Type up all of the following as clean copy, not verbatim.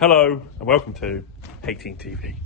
Hello and welcome to Thehayteamtv.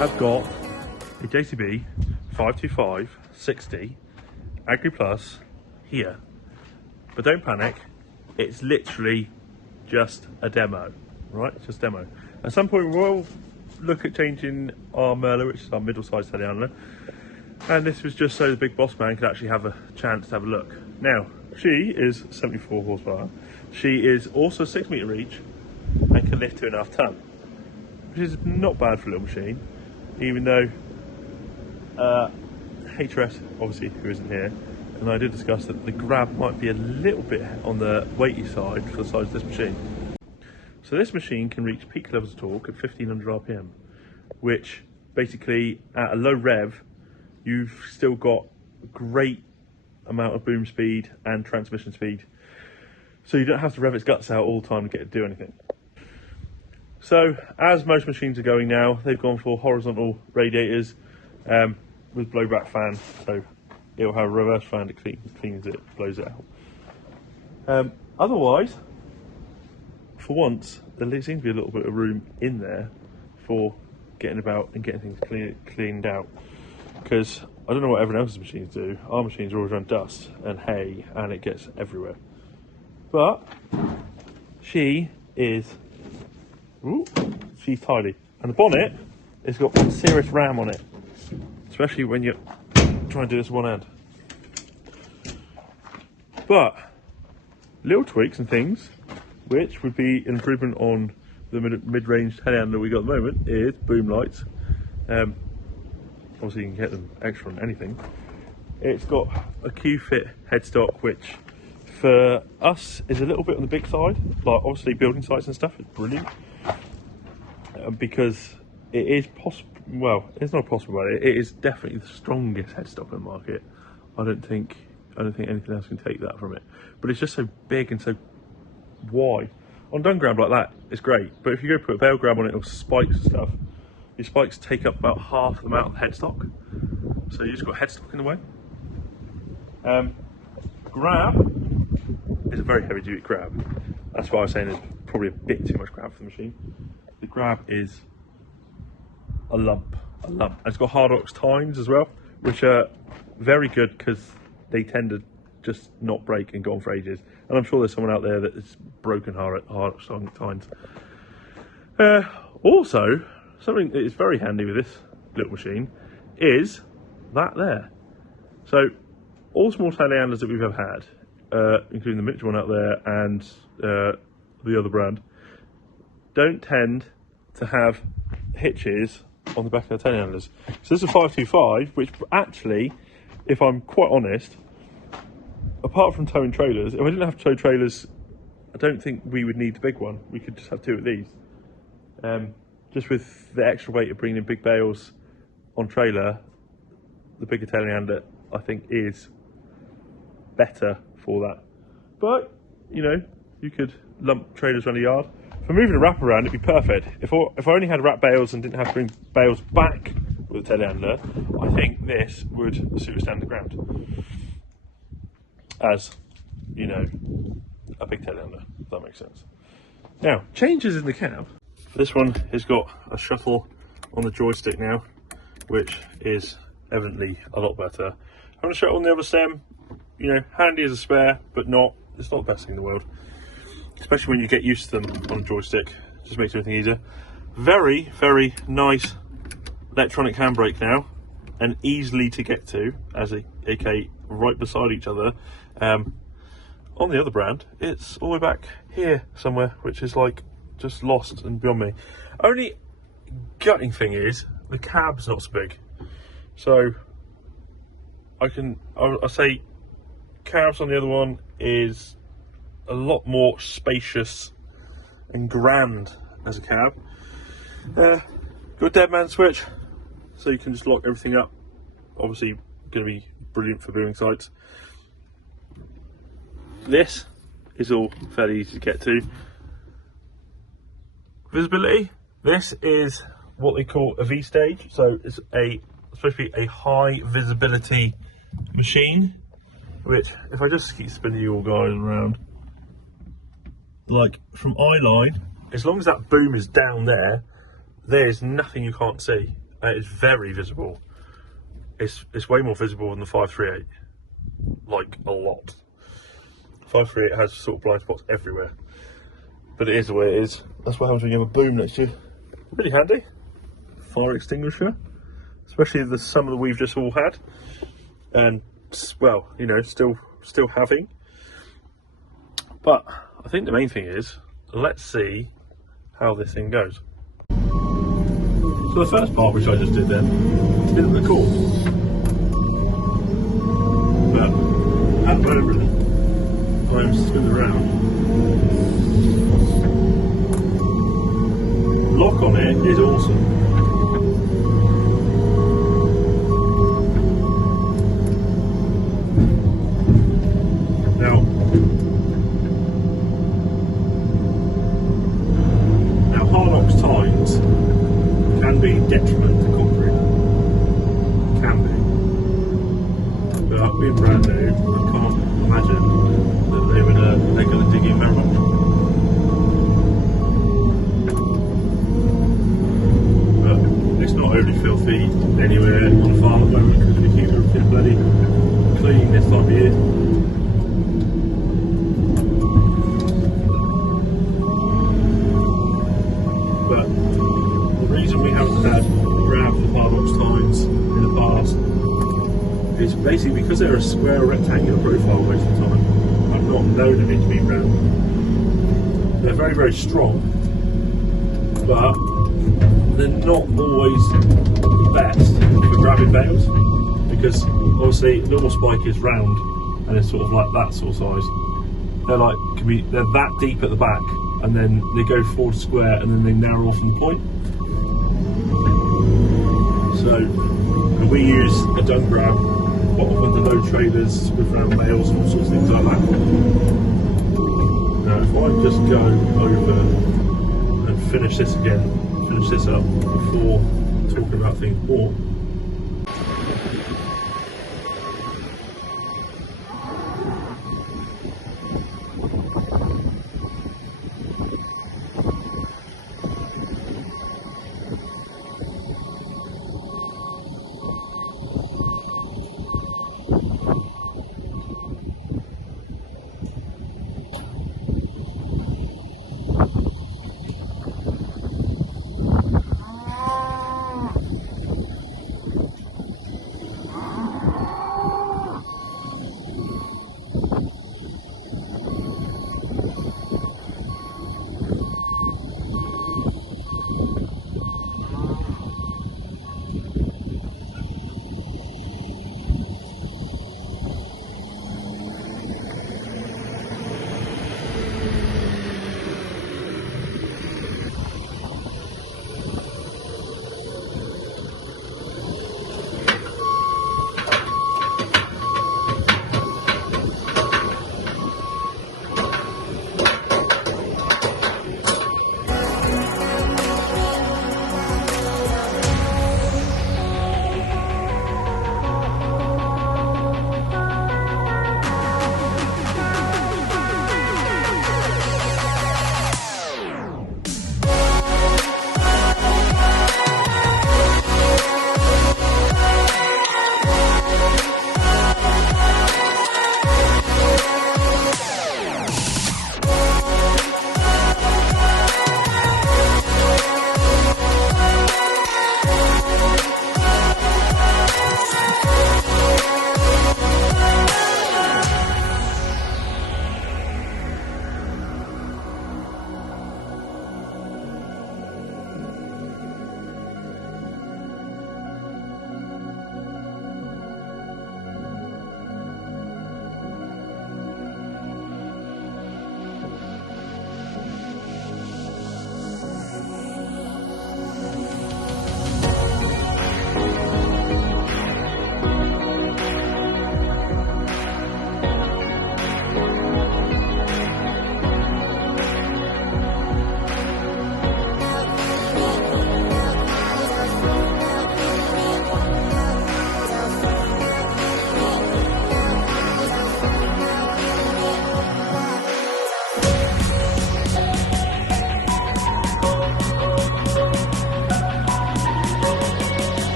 I've got a JCB 525/60 AGRI Plus here, but don't panic, it's literally just a demo, right? It's just a demo. At some point we'll look at changing our Merla, which is our middle-sized telehandler, and this was just so the big boss man could actually have a chance to have a look. Now, she is 74 horsepower, she is also 6 metre reach and can lift 2.5 tonne, which is not bad for a little machine. Even though HRS, obviously, who isn't here, and I did discuss that the grab might be a little bit on the weighty side for the size of this machine. So this machine can reach peak levels of torque at 1500 RPM, which basically at a low rev, you've still got a great amount of boom speed and transmission speed. So you don't have to rev its guts out all the time to get it to do anything. So, as most machines are going now, they've gone for horizontal radiators with blowback fan, so it'll have a reverse fan that cleans it, blows it out. Otherwise, for once, there seems to be a little bit of room in there for getting about and getting things cleaned out. Because I don't know what everyone else's machines do, our machines are always around dust and hay, and it gets everywhere. But she is... Ooh, she's tidy, and the bonnet has got serious ram on it, especially when you're trying to do this one hand. But little tweaks and things, which would be an improvement on the mid-range telehandler we got at the moment, is boom lights. Obviously, you can get them extra on anything. It's got a Q-fit headstock, which for us is a little bit on the big side. Like obviously, building sites and stuff is brilliant. Because it is possible, well, it's not possible, but it is definitely the strongest headstock in the market. I don't think anything else can take that from it. But it's just so big and so wide. On dun grab like that, it's great. But if you go put a bale grab on it or spikes and stuff, your spikes take up about half the amount of headstock. So you just got headstock in the way. Grab is a very heavy duty grab. That's why I was saying there's probably a bit too much grab for the machine. The grab is a lump. And it's got hard ox tines as well, which are very good because they tend to just not break and go on for ages. And I'm sure there's someone out there that has broken hard ox tines. Also, something that is very handy with this little machine is that there. So all small telehandlers that we've ever had, including the miniature one out there and the other brand, don't tend to have hitches on the back of the telehandlers. So this is a 525, which actually, if I'm quite honest, apart from towing trailers, if I didn't have to tow trailers, I don't think we would need the big one. We could just have two of these. Just with the extra weight of bringing in big bales on trailer, the bigger telehandler, I think, is better for that. But, you know, you could lump trailers around the yard. For moving a wrap around, it'd be perfect. If I only had wrap bales and didn't have to bring bales back with a telehandler, I think this would suit a stand the ground. As, you know, a big telehandler, if that makes sense. Now, changes in the cab. This one has got a shuttle on the joystick now, which is evidently a lot better. Having a shuttle on the other stem, you know, handy as a spare, but it's not the best thing in the world. Especially when you get used to them on a joystick, just makes everything easier. Very, very nice electronic handbrake now, and easily to get to, as aka right beside each other. On the other brand, it's all the way back here somewhere, which is like just lost and beyond me. Only gutting thing is the cab's not so big, so I'll say cabs on the other one is a lot more spacious and grand as a cab. Got a dead man switch, so you can just lock everything up. Obviously going to be brilliant for booming sites. This is all fairly easy to get to. Visibility, this is what they call a V stage, so it's supposed to be a high visibility machine, which if I just keep spinning you all guys around, like from eye line, as long as that boom is down there, there's nothing you can't see. It's very visible. It's way more visible than the 538, like a lot. 538 has sort of blind spots everywhere, but it is the way it is. That's what happens when you have a boom next to you. Really handy. Fire extinguisher, especially the some of the we've just all had, and well, you know, still having. But I think the main thing is, let's see how this thing goes. So the first part, which I just did then, didn't record, but at the moment I'm spinning around. Lock on it is awesome. Now hard ox tines can be detriment to concrete. Can be. But being brand new, I can't imagine that they're going to dig in very much. But it's not overly filthy anywhere on the farm at the moment, because we keep everything bloody clean this time of year. But the reason we haven't had grab the hard ox tines in the past is basically because they're a square rectangular profile most of the time. I've not known of it to be round. They're very, very strong, but they're not always the best for grabbing bales, because obviously normal spike is round and it's sort of like that sort of size. They're that deep at the back, and then they go forward square and then they narrow off on the point. So we use a dung grab, bottom of the load trailers with round bales and all sorts of things like that. Now if I just go over and finish this up before talking about things more.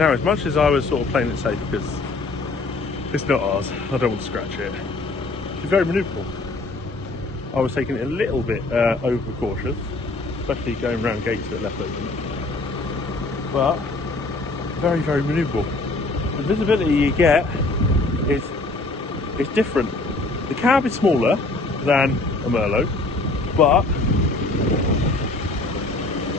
Now, as much as I was sort of playing it safe because it's not ours, I don't want to scratch it. It's very manoeuvrable. I was taking it a little bit over cautious, especially going around gates that left open. But very, very manoeuvrable. The visibility you get is different. The cab is smaller than a Merlot, but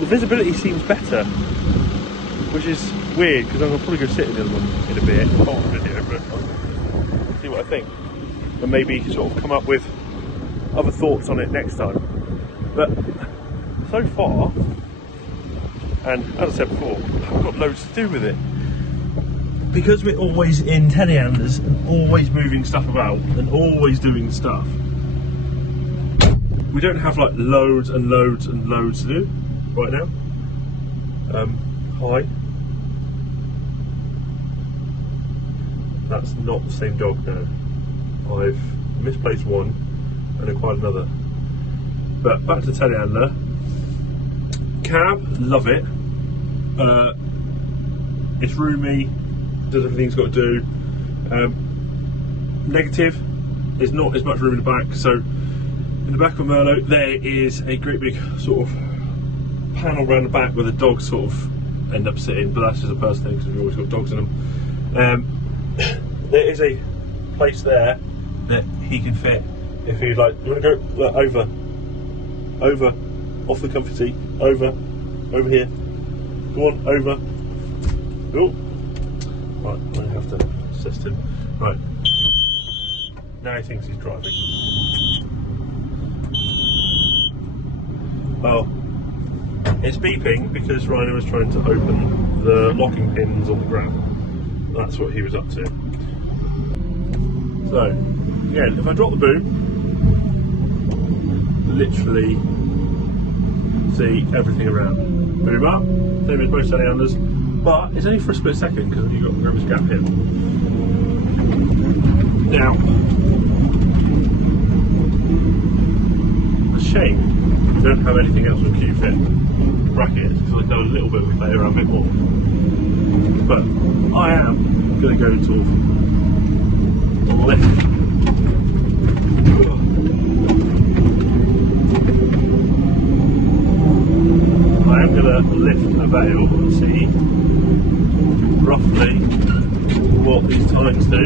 the visibility seems better, which is weird because I'm gonna probably go sit in one in a bit, hold the video, but see what I think, and maybe sort of come up with other thoughts on it next time. But so far, and as I said before, I've got loads to do with it. Because we're always in telehandlers and always moving stuff about and always doing stuff, we don't have like loads and loads and loads to do right now. Hi. That's not the same dog now. I've misplaced one and acquired another. But back to telehandler. Cab, love it. It's roomy, does everything it's got to do. Negative, there's not as much room in the back. So in the back of a Merlot, there is a great big sort of panel around the back where the dogs sort of end up sitting, but that's just a personal thing because we've always got dogs in them. There is a place there that he can fit if he'd like. You want to go over, off the comfy seat, over here. Go on, over. Oh, right, I have to assist him. Right, now he thinks he's driving. Well, it's beeping because Rhino was trying to open the locking pins on the grab. That's what he was up to. So, again, if I drop the boom, literally see everything around. Boom up, same as most telehandlers, but it's only for a split second because you've got to grab this gap here. Now, a shame we don't have anything else with Q-fit brackets because I could have a little bit of a play around a bit more. But I am going to go to the left. I am going to lift the veil and see roughly what these tines do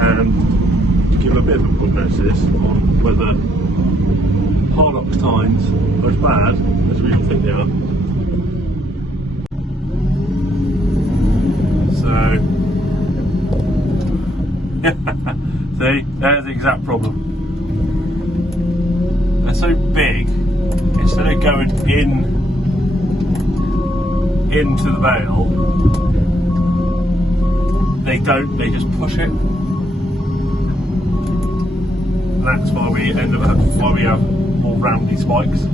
and give a bit of a prognosis on whether Harlock tines are as bad as we all think they are. So, see, there's the exact problem. They're so big, instead of going into the veil, they don't, they just push it. And that's why we end up having, why we have more roundy spikes.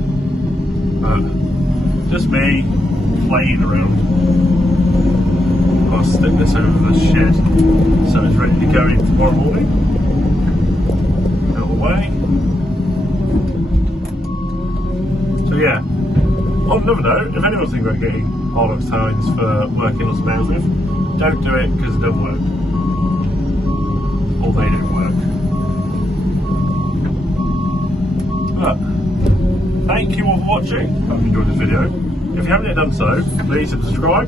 But just me playing around. I'll stick this over the shed so it's ready to go in tomorrow morning. Out of the way. So yeah, on another note, if anyone's thinking about getting Harlock tines for working on snails with, don't do it because it doesn't work. Or they don't work. But thank you all for watching. Hope you enjoyed this video. If you haven't yet done so, please subscribe,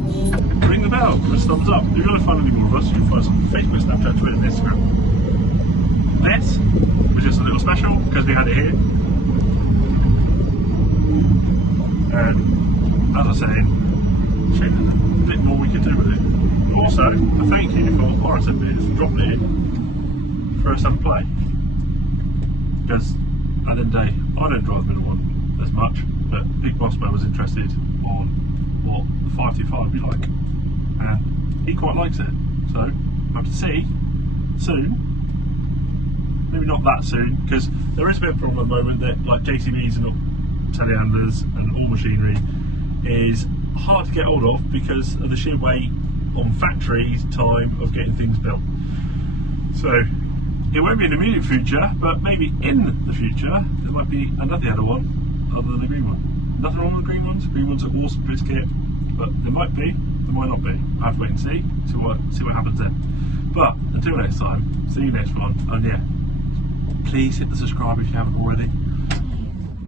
ring the bell, give us a thumbs up. If you want to find any more of us, you can find us on Facebook, Snapchat, Twitter and Instagram. This was just a little special because we had it here. And as I said, there's a bit more we could do with it. Also, a thank you for RSM Beers for dropping it in for us to have a play. Because at the end of the day, I don't drive the middle one as much, but Big Boss Man was interested on what the 525 would be like, and he quite likes it. So we'll have to see soon. Maybe not that soon, because there is a bit of a problem at the moment that like JCBs and telehandlers and all machinery is hard to get hold of because of the sheer weight on factories' time of getting things built. So it won't be in the immediate future, but maybe in the future there might be another other one other than the green one. Nothing wrong with the green ones are awesome bits of kit, but there might be. There might not be. I have to wait and see what happens then. But until next time, see you next one. And yeah, please hit the subscribe if you haven't already.